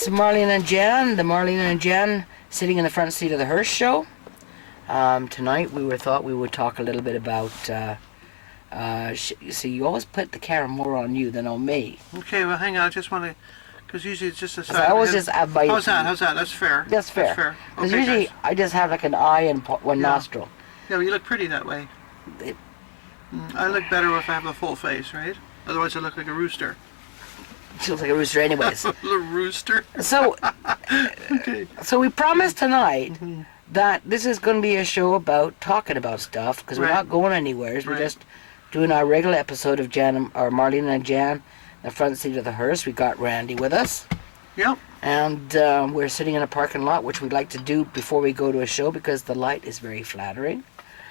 It's Marlena and Jan, the Marlena and Jan sitting in the front seat of the Hearse show. Tonight we thought we would talk a little bit about, see, you always put the camera more on you than on me. Okay, well hang on, I just want to, because usually it's just a side. I always just have my... How's that? That's fair. That's fair. Because Okay, usually guys. I just have like an eye and one nostril. Yeah, well, you look pretty that way. I look better if I have the full face, right? Otherwise I look like a rooster. Feels like a rooster anyways. A little rooster. So, Okay. so we promised tonight that this is going to be a show about talking about stuff, because we're Right. not going anywhere. We're Right. just doing our regular episode of Marlena and Jan, the front seat of the Hearse. We got Randy with us, Yep. and we're sitting in a parking lot, which we like to do before we go to a show because the light is very flattering.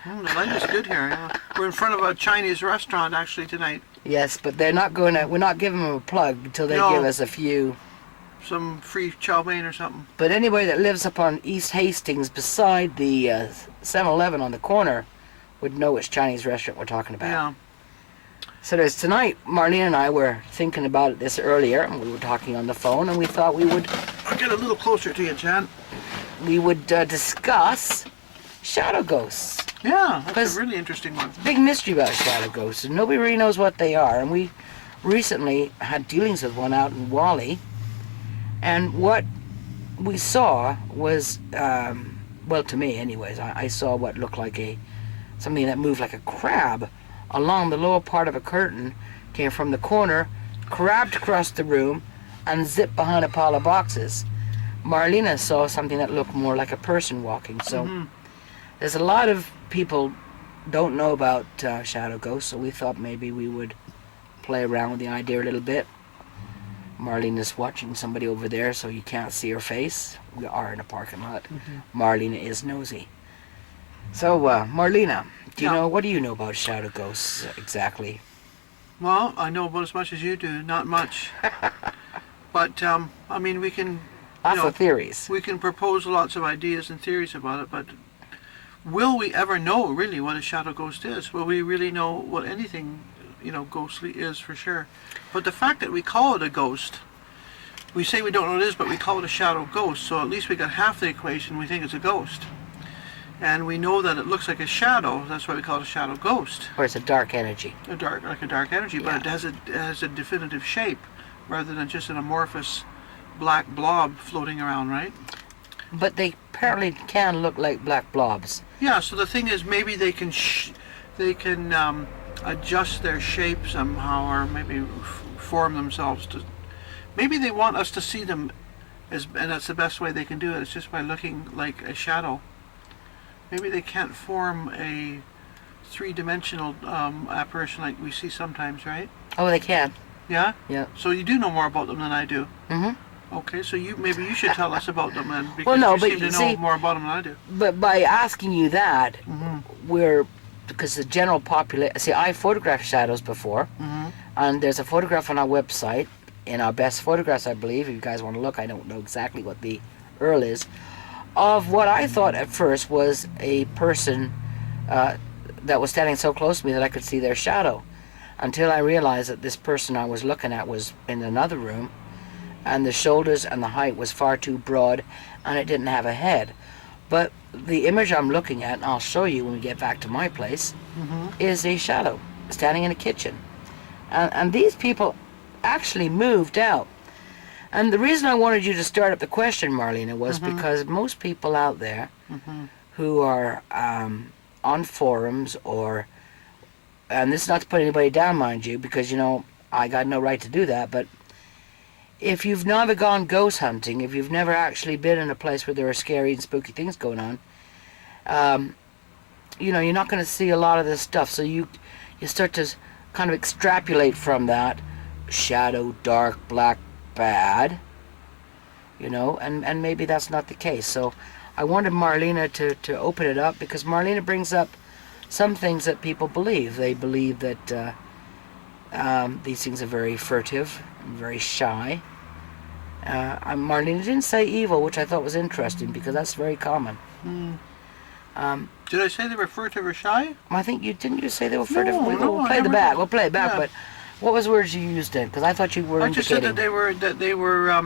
The light is good here. We're in front of a Chinese restaurant actually tonight. Yes, but they're not going to. We're not giving them a plug until they No. give us a few. Some free chow mein or something. But anybody that lives up on East Hastings beside the 7-Eleven on the corner would know which Chinese restaurant we're talking about. Yeah. So there's tonight, Marlene and I were thinking about this earlier, and we were talking on the phone, and we thought we would I'll get a little closer to you, Jan. discuss shadow ghosts. Yeah, that's 'Cause a really interesting one. Big mystery about shadow ghosts, and nobody really knows what they are. And we recently had dealings with one out in Wally, and what we saw was, well, to me anyways, I saw what looked like something that moved like a crab along the lower part of a curtain, came from the corner, crabbed across the room, and zipped behind a pile of boxes. Marlena saw something that looked more like a person walking. So there's a lot of people don't know about shadow ghosts, so we thought maybe we would play around with the idea a little bit. Marlena's watching somebody over there, so you can't see her face. We are in a parking lot. Marlena is nosy. So, Marlena, what do you know about shadow ghosts exactly? Well, I know about as much as you do, not much. But, I mean, we can... Lots of theories. We can propose lots of ideas and theories about it, but will we ever know really what a shadow ghost is? Will we really know what anything, ghostly is for sure? But the fact that we call it a ghost, we say we don't know what it is, but we call it a shadow ghost, so at least we got half the equation. We think it's a ghost. And we know that it looks like a shadow, that's why we call it a shadow ghost. Or it's a dark energy. Like a dark energy, but it has a definitive shape rather than just an amorphous black blob floating around, right? But they apparently can look like black blobs. Yeah, so the thing is, maybe they can adjust their shape somehow, or maybe form themselves to. Maybe they want us to see them, and that's the best way they can do it. It's just by looking like a shadow. Maybe they can't form a three-dimensional apparition like we see sometimes, right? Oh, they can. Yeah. Yeah. So you do know more about them than I do. Mhm. Okay, so maybe you should tell us about them then, because Well, no, you but seem to know see- more about them than I do. But by asking you that, because the general population, see, I photographed shadows before, and there's a photograph on our website, in our best photographs, I believe, if you guys want to look. I don't know exactly what the URL is, of what I thought at first was a person that was standing so close to me that I could see their shadow, until I realized that this person I was looking at was in another room, and the shoulders and the height was far too broad, and it didn't have a head. But the image I'm looking at, and I'll show you when we get back to my place, is a shadow standing in a kitchen. And these people actually moved out. And the reason I wanted you to start up the question, Marlena, was because most people out there who are on forums and this is not to put anybody down, mind you, because, I got no right to do that, but if you've never gone ghost hunting, if you've never actually been in a place where there are scary and spooky things going on, you're not going to see a lot of this stuff. So you start to kind of extrapolate from that: shadow, dark, black, bad. And maybe that's not the case. So I wanted Marlena to open it up, because Marlena brings up some things that people believe. They believe that these things are very furtive, very shy. Marlena didn't say evil, which I thought was interesting, because that's very common. Did I say they were furtive or shy? I think didn't you say they were furtive? No, We'll I play the never back. did. We'll play it back. Yeah. But what was the words you used then? Because I thought you were I just said indicating. that they were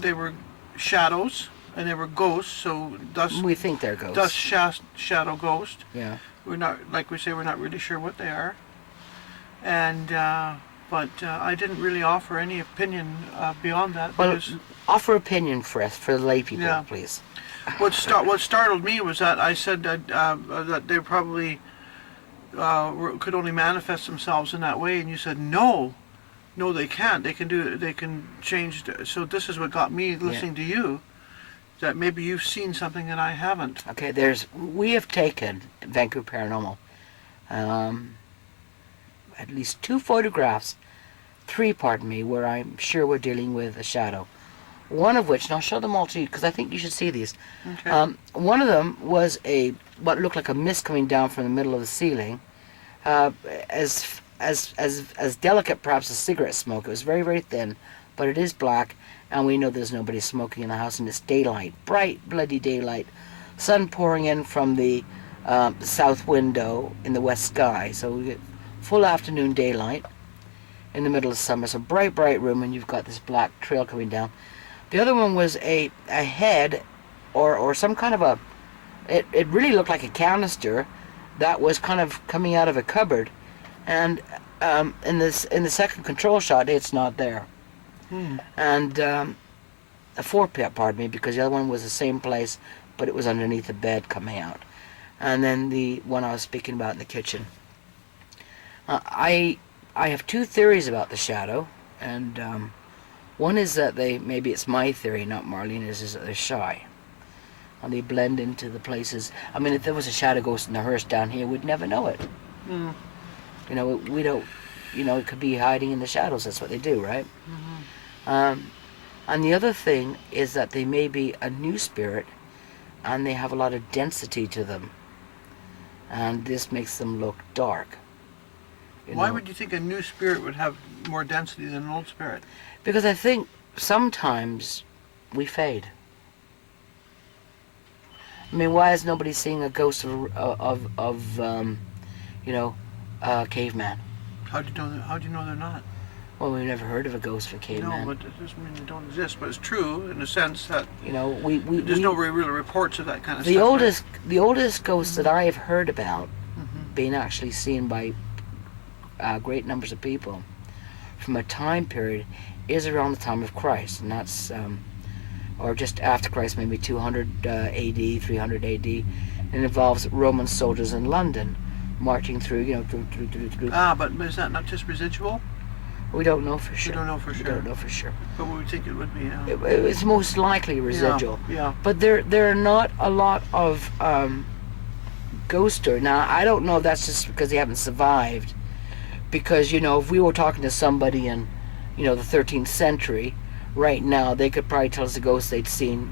they were shadows and they were ghosts. So dust. We think they're ghosts. Shadow, ghost. Yeah. We're not, like we say, we're not really sure what they are. And but I didn't really offer any opinion beyond that. Well, Because offer opinion for us, for the lay people, Yeah. please. what startled me was that I said that they probably could only manifest themselves in that way, and you said no, they can't. They can do it. They can change. So this is what got me listening to you. That maybe you've seen something that I haven't. Okay, we have taken Vancouver Paranormal at least 2 photographs, 3, pardon me, where I'm sure we're dealing with a shadow. One of which, and I'll show them all to you because I think you should see these. Okay. One of them was what looked like a mist coming down from the middle of the ceiling, as delicate perhaps as cigarette smoke. It was very, very thin, but it is black, and we know there's nobody smoking in the house, and it's daylight, bright, bloody daylight, sun pouring in from the south window in the west sky, so we get full afternoon daylight in the middle of summer. So bright, bright room, and you've got this black trail coming down. The other one was a head, or some kind of a. It really looked like a canister that was kind of coming out of a cupboard, and in the second control shot, it's not there. And a 4 pardon me, because the other one was the same place, but it was underneath the bed coming out. And then the one I was speaking about in the kitchen. I have 2 theories about the shadow, and one is that maybe it's my theory, not Marlena's, is that they're shy. And they blend into the places. I mean, if there was a shadow ghost in the hearse down here, we'd never know it. Mm. You know, we don't, it could be hiding in the shadows. That's what they do, right? Mm-hmm. And the other thing is that they may be a new spirit, and they have a lot of density to them. And this makes them look dark. Why would you think a new spirit would have more density than an old spirit? Because I think sometimes we fade. I mean, why is nobody seeing a ghost of caveman? How do you know they're not? Well, we've never heard of a ghost for caveman. No, but it doesn't mean they don't exist. But it's true in the sense that there's no real reports of that kind of the stuff. The oldest ghosts that I have heard about Mm-hmm. being actually seen by great numbers of people from a time period is around the time of Christ, and that's or just after Christ, maybe 200 AD, 300 AD. It involves Roman soldiers in London marching through, through. But is that not just residual? We don't know for sure. We don't know for sure. We don't know for sure. But we would think it would be. Yeah. It's most likely residual. Yeah. But there are not a lot of ghost stories. Now, I don't know if that's just because they haven't survived. Because, if we were talking to somebody in, the 13th century, right now, they could probably tell us the ghosts they'd seen,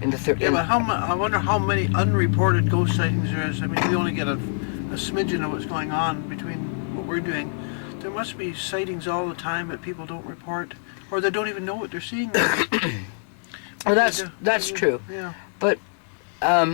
in the 13th. Yeah, but I wonder how many unreported ghost sightings there is. I mean, we only get a smidgen of what's going on between what we're doing. There must be sightings all the time that people don't report, or they don't even know what they're seeing. Well, that's true. Yeah. But